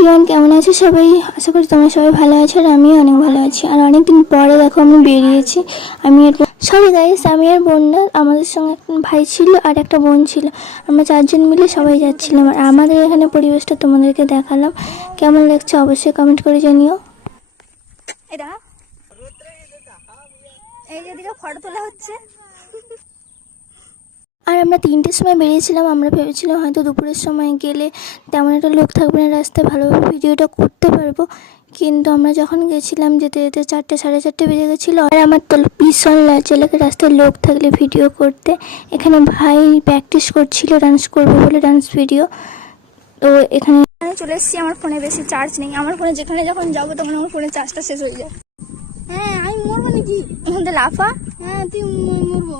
Everyone, কেমন আছো সবাই? আশা করি তোমরা সবাই ভালো আছো আর আমিও অনেক ভালো আছি। আর অনেকদিন পরে দেখো আমি বেরিয়েছি। আমি আর সরি গাইস, আমি আর বোনরা, আমাদের সঙ্গে একটা ভাই ছিল আর একটা বোন ছিল। আমরা চারজন মিলে সবাই যাচ্ছিলাম। আর আমাদের এখানে পরিবেশটা তোমাদেরকে দেখালাম। কেমন লাগছে অবশ্যই কমেন্ট করে জানিও। এই যেদিকে ফটো তোলা হচ্ছে। আর আমরা 3টের সময় বেরিয়েছিলাম। আমরা ভেবেছিলাম হয়তো দুপুরের সময় গেলে তেমন একটা লোক থাকবে না, রাস্তায় ভালোভাবে ভিডিওটা করতে পারবো। কিন্তু আমরা যখন গেছিলাম যেতে যেতে 4টে সাড়ে 4টে বেজে গেছিলো। আর আমার তো ভীষণ লজ্জা লাগে রাস্তায় লোক থাকলে ভিডিও করতে। এখানে ভাই প্র্যাকটিস করছিল ডান্স করবে বলে, ডান্স ভিডিও। তো এখানে চলে এসেছি। আমার ফোনে বেশি চার্জ নেই। আমার ফোনে যেখানে যখন যাবো তখন আমার ফোনে চার্জটা শেষ হয়ে যায়। হ্যাঁ, আমি মরবো নাকি? এখান থেকে লাফা। হ্যাঁ, তুই মরবো।